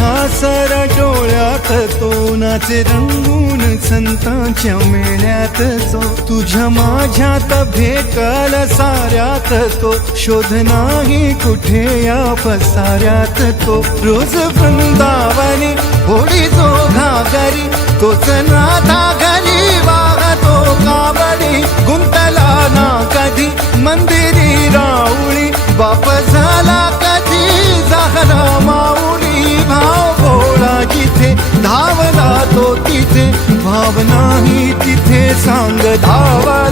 हा सारा डोळ्यात तो नाचे रंगून संतांच्या मेळ्यात जो तुझ्या माझ्यात भेटल साऱ्यात तो. शोध नाही कुठे या पसाऱ्यात तो. रोज वृंदावनी होडी जो घागरी तोच नाथा घरी वाहतो काबडी गुंतला तिथे सांग धावा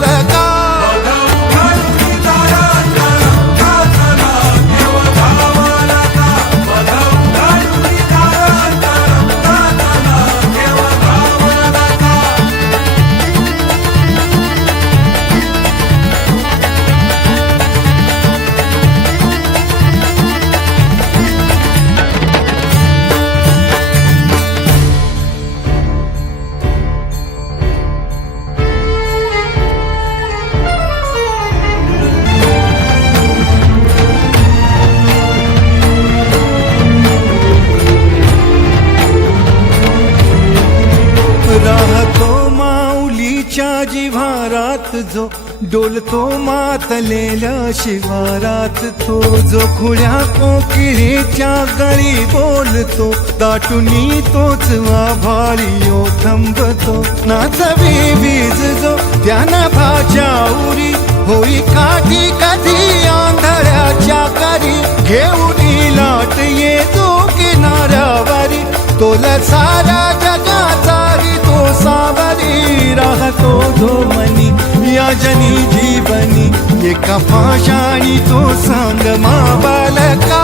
जो डोलतो मातलेल्या शिवारात तो जो खुळ्या कोकिळीच्या गळी बोलतो दाटुनी तोच आभाळी ओ थांबतो नाचवी वीज जो त्यानं भाच्या उरी, होई काठी कधी आंधळ्याच्या करी घेऊन लाट येतो किनाऱ्यावरी तोल सारा जगाचाही तो सावरी, राहतो धो मनी या जनी जीवनी एका पाशाणी तो सांग मा बालका